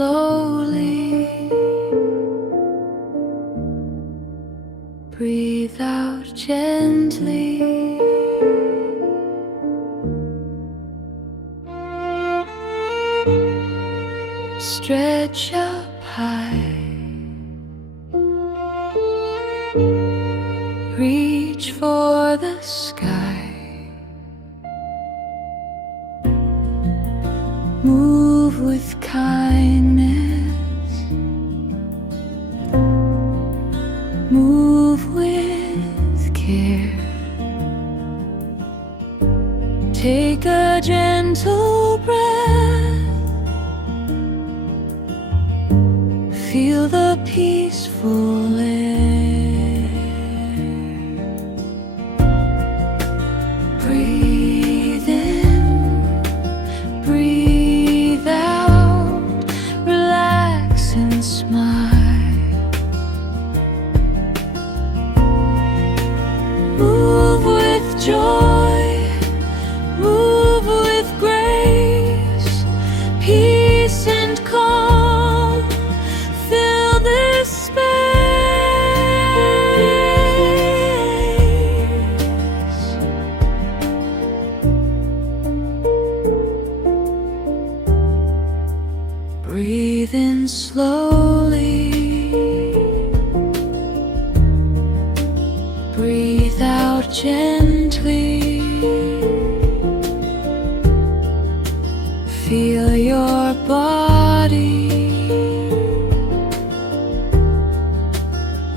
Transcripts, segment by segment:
slowly. Breathe out gently. Stretch up high. Reach for the sky. Move with kindness. Move with care. Take a gentle breath. Feel the peaceful air. Breathe in, breathe out, relax and smile. Move with joy, move with grace, peace and calm. Fill this space. Breathe in slowly. Breathe out gently. Feel your body.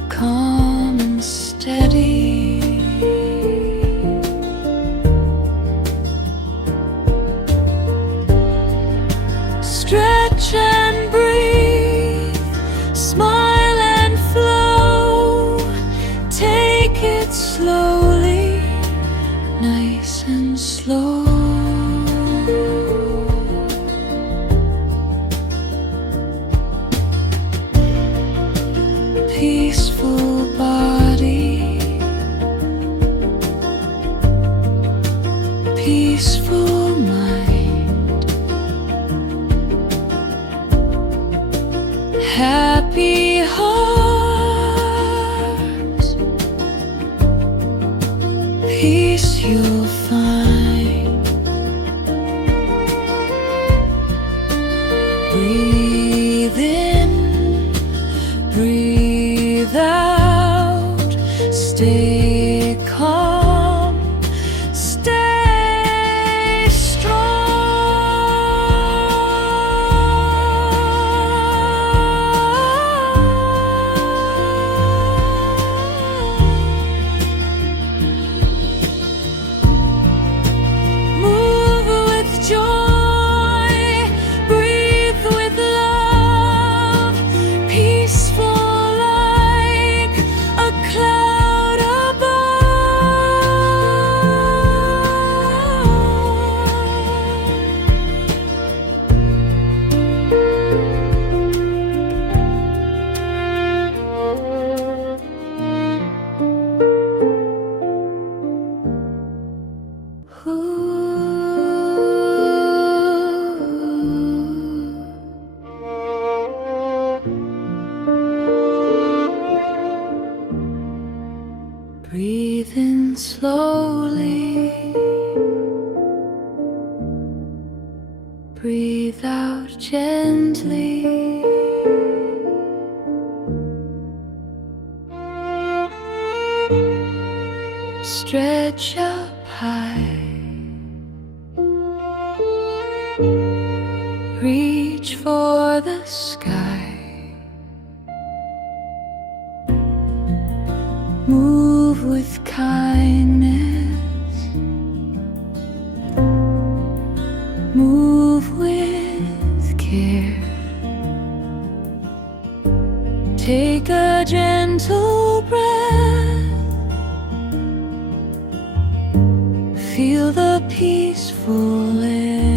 Calm and steady. Stretch and breathe. Smile and flow. Take it slowly, nice and slow. Peaceful body, peaceful mind, happy heart, peace you'll find. Breathe in, breathe out, stay calm, stay strong. Move with joy, breathe with love, peaceful like a cloud Breathe in slowly. Breathe out gently. Stretch up high. Reach for the sky. Move with kindness. Move with care. Take a gentle breath. Feel the peaceful air.